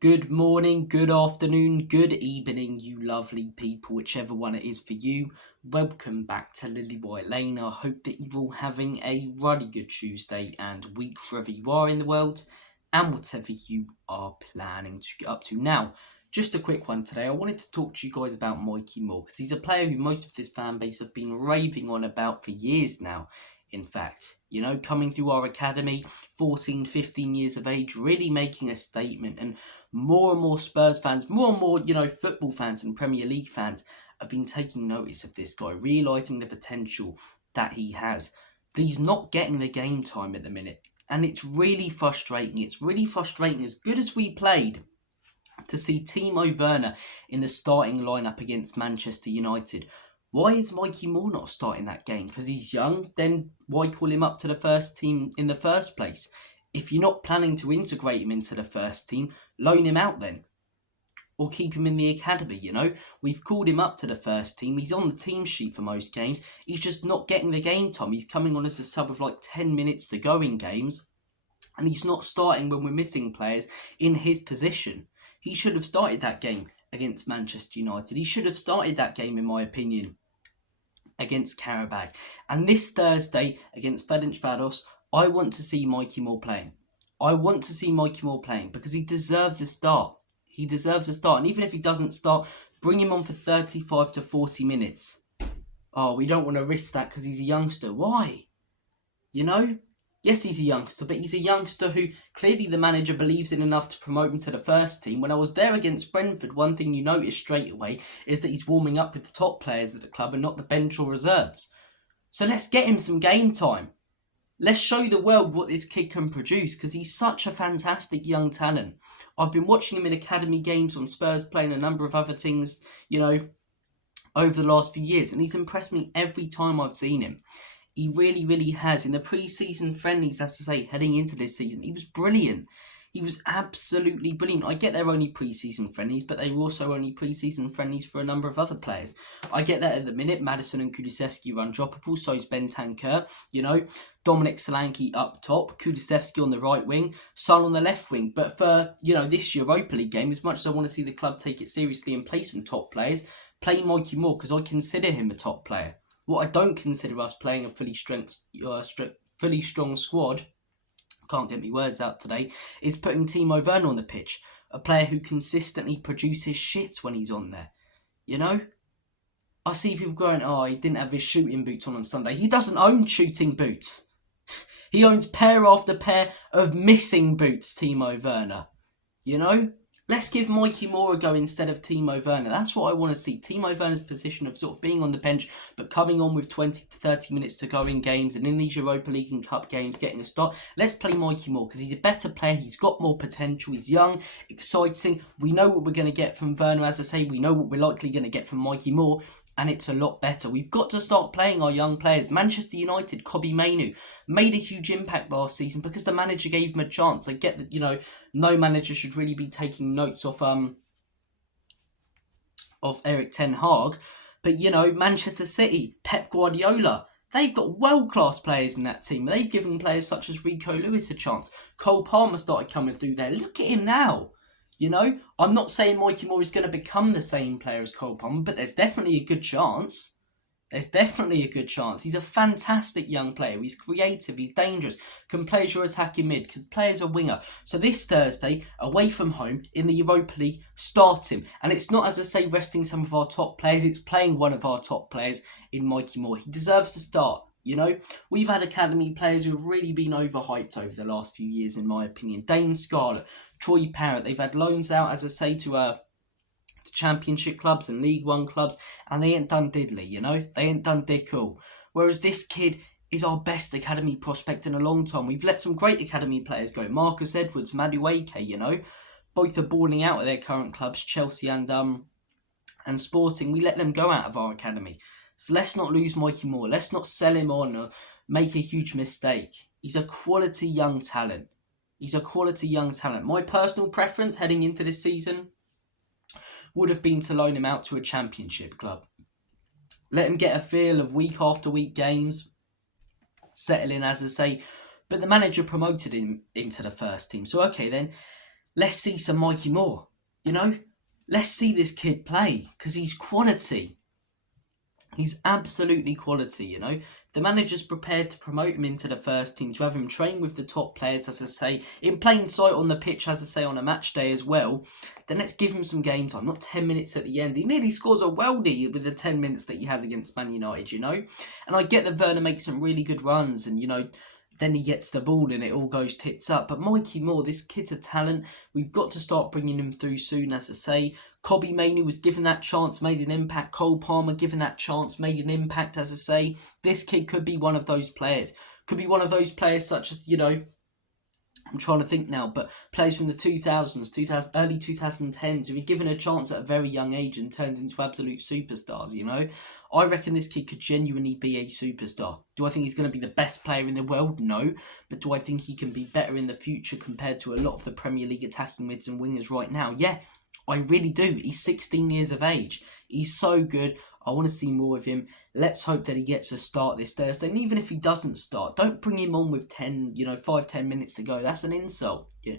Good morning, good afternoon, good evening, you lovely people, whichever one it is for you. Welcome back to Lilywhite Lane. I hope that you're all having a really good Tuesday and week wherever you are in the world and whatever you are planning to get up to. Now, just a quick one today. I wanted to talk to you guys about Mikey Moore because he's a player who most of this fan base have been raving on about for years now. In fact, coming through our academy, 14, 15 years of age, really making a statement, and more Spurs fans, more and more, football fans and Premier League fans have been taking notice of this guy, realising the potential that he has. But he's not getting the game time at the minute. And it's really frustrating. It's really frustrating, as good as we played, to see Timo Werner in the starting lineup against Manchester United. Why is Mikey Moore not starting that game? Because he's young? Then why call him up to the first team in the first place? If you're not planning to integrate him into the first team, loan him out then. Or keep him in the academy, We've called him up to the first team. He's on the team sheet for most games. He's just not getting the game time. He's coming on as a sub with like 10 minutes to go in games. And he's not starting when we're missing players in his position. He should have started that game against Manchester United. He should have started that game, in my opinion, against Karabakh. And this Thursday against Ferencvaros, I want to see Mikey Moore playing. I want to see Mikey Moore playing because he deserves a start. He deserves a start. And even if he doesn't start, bring him on for 35 to 40 minutes. Oh, we don't want to risk that because he's a youngster. Why? Yes, he's a youngster, but he's a youngster who clearly the manager believes in enough to promote him to the first team. When I was there against Brentford, one thing you notice straight away is that he's warming up with the top players at the club and not the bench or reserves. So let's get him some game time. Let's show the world what this kid can produce because he's such a fantastic young talent. I've been watching him in academy games on Spurs playing a number of other things, over the last few years, and he's impressed me every time I've seen him. He really, really has. In the pre-season friendlies, as I say, heading into this season, he was brilliant. He was absolutely brilliant. I get they're only pre-season friendlies, but they were also only pre-season friendlies for a number of other players. I get that at the minute. Madison and Kulusevski run droppable, so is Bentancur. Dominic Solanke up top, Kulusevski on the right wing, Son on the left wing. But for, this Europa League game, as much as I want to see the club take it seriously and play some top players, play Mikey Moore because I consider him a top player. What I don't consider us playing a fully strong squad, can't get my words out today, is putting Timo Werner on the pitch, a player who consistently produces shit when he's on there. I see people going, he didn't have his shooting boots on Sunday. He doesn't own shooting boots. He owns pair after pair of missing boots, Timo Werner. Let's give Mikey Moore a go instead of Timo Werner. That's what I want to see. Timo Werner's position of sort of being on the bench, but coming on with 20 to 30 minutes to go in games, and in these Europa League and Cup games, getting a start. Let's play Mikey Moore because he's a better player. He's got more potential. He's young, exciting. We know what we're going to get from Werner. As I say, we know what we're likely going to get from Mikey Moore, and it's a lot better. We've got to start playing our young players. Manchester United, Kobbie Mainoo, made a huge impact last season because the manager gave him a chance. I get that, no manager should really be taking notes off Erik ten Hag. But, Manchester City, Pep Guardiola, they've got world-class players in that team. They've given players such as Rico Lewis a chance. Cole Palmer started coming through there. Look at him now. I'm not saying Mikey Moore is going to become the same player as Cole Palmer, but there's definitely a good chance. He's a fantastic young player. He's creative, he's dangerous, can play as your attacking mid, can play as a winger. So this Thursday, away from home, in the Europa League, start him. And it's not, as I say, resting some of our top players, it's playing one of our top players in Mikey Moore. He deserves to start. We've had academy players who have really been overhyped over the last few years, in my opinion. Dane Scarlett, Troy Parrott. They've had loans out, as I say, to Championship clubs and League One clubs, and they ain't done diddly, They ain't done dick all. Whereas this kid is our best academy prospect in a long time. We've let some great academy players go. Marcus Edwards, Madueke, both are balling out at their current clubs, Chelsea and Sporting. We let them go out of our academy. So let's not lose Mikey Moore. Let's not sell him on or make a huge mistake. He's a quality young talent. My personal preference heading into this season would have been to loan him out to a Championship club. Let him get a feel of week after week games, settle in, as I say. But the manager promoted him into the first team. So okay then, let's see some Mikey Moore, you know? Let's see this kid play, because he's quality. He's absolutely quality, you know. The manager's prepared to promote him into the first team, to have him train with the top players, as I say, in plain sight on the pitch, as I say, on a match day as well. Then let's give him some game time, not 10 minutes at the end. He nearly scores a worldie with the 10 minutes that he has against Man United, you know. And I get that Werner makes some really good runs, and, you know, then he gets the ball and it all goes tits up. But Mikey Moore, this kid's a talent. We've got to start bringing him through soon, as I say. Kobbie Mainoo was given that chance, made an impact. Cole Palmer given that chance, made an impact, as I say. This kid could be one of those players. Could be one of those players such as, you know, I'm trying to think now, but players from the 2000s, early 2010s, who were given a chance at a very young age and turned into absolute superstars, you know? I reckon this kid could genuinely be a superstar. Do I think he's going to be the best player in the world? No. But do I think he can be better in the future compared to a lot of the Premier League attacking mids and wingers right now? Yeah, I really do. He's 16 years of age. He's so good. I want to see more of him. Let's hope that he gets a start this Thursday. And even if he doesn't start, don't bring him on with 5-10 minutes to go. That's an insult. Yeah.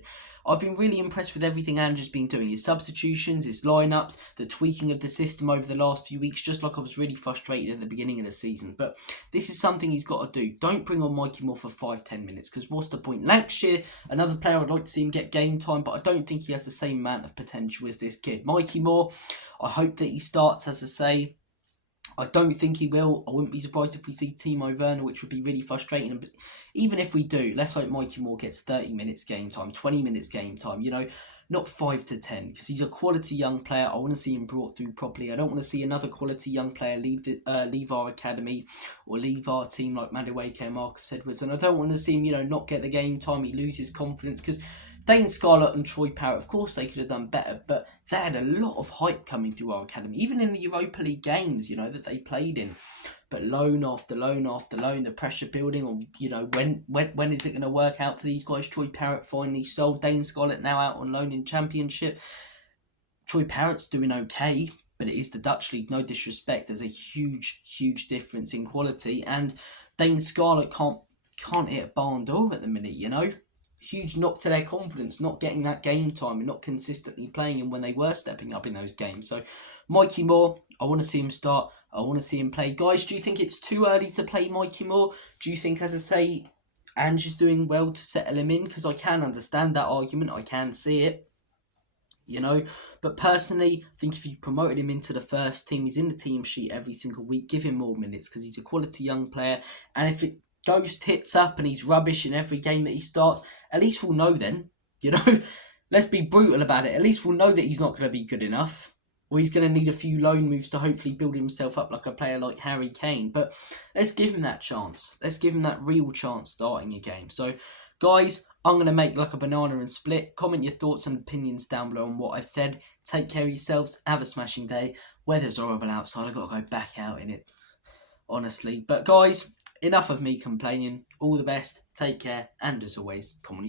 I've been really impressed with everything Andrew's been doing. His substitutions, his lineups, the tweaking of the system over the last few weeks, just like I was really frustrated at the beginning of the season. But this is something he's got to do. Don't bring on Mikey Moore for 5-10 minutes, because what's the point? Lancashire, another player I'd like to see him get game time, but I don't think he has the same amount of potential as this kid. Mikey Moore, I hope that he starts, as I say. I don't think he will. I wouldn't be surprised if we see Timo Werner, which would be really frustrating. But even if we do, let's hope Mikey Moore gets 30 minutes game time, 20 minutes game time, you know, not 5 to 10, because he's a quality young player. I want to see him brought through properly. I don't want to see another quality young player leave our academy or leave our team like Madueke and Marcus Edwards. And I don't want to see him, you know, not get the game time. He loses confidence, because Dane Scarlett and Troy Parrott, of course, they could have done better, but they had a lot of hype coming through our academy, even in the Europa League games, you know, that they played in. But loan after loan after loan, the pressure building on, you know, when is it going to work out for these guys? Troy Parrott finally sold. Dane Scarlett now out on loan in Championship. Troy Parrott's doing okay, but it is the Dutch league, no disrespect. There's a huge difference in quality, and Dane Scarlett can't hit a barn door at the minute, you know. Huge knock to their confidence, not getting that game time and not consistently playing him when they were stepping up in those games. So Mikey Moore, I want to see him start. I want to see him play. Guys, do you think it's too early to play Mikey Moore? Do you think, as I say, Ange's doing well to settle him in? Because I can understand that argument. I can see it, you know. But personally, I think if you promoted him into the first team, he's in the team sheet every single week, give him more minutes, because he's a quality young player. And if it goes tits up and he's rubbish in every game that he starts, at least we'll know then, you know. Let's be brutal about it. At least we'll know that he's not going to be good enough, or he's going to need a few loan moves to hopefully build himself up like a player like Harry Kane. But let's give him that chance. Let's give him that real chance starting a game. So guys, I'm going to make like a banana and split. Comment your thoughts and opinions down below on what I've said. Take care of yourselves. Have a smashing day. Weather's horrible outside. I've got to go back out in it, honestly. But guys, enough of me complaining. All the best. Take care. And as always, come on, you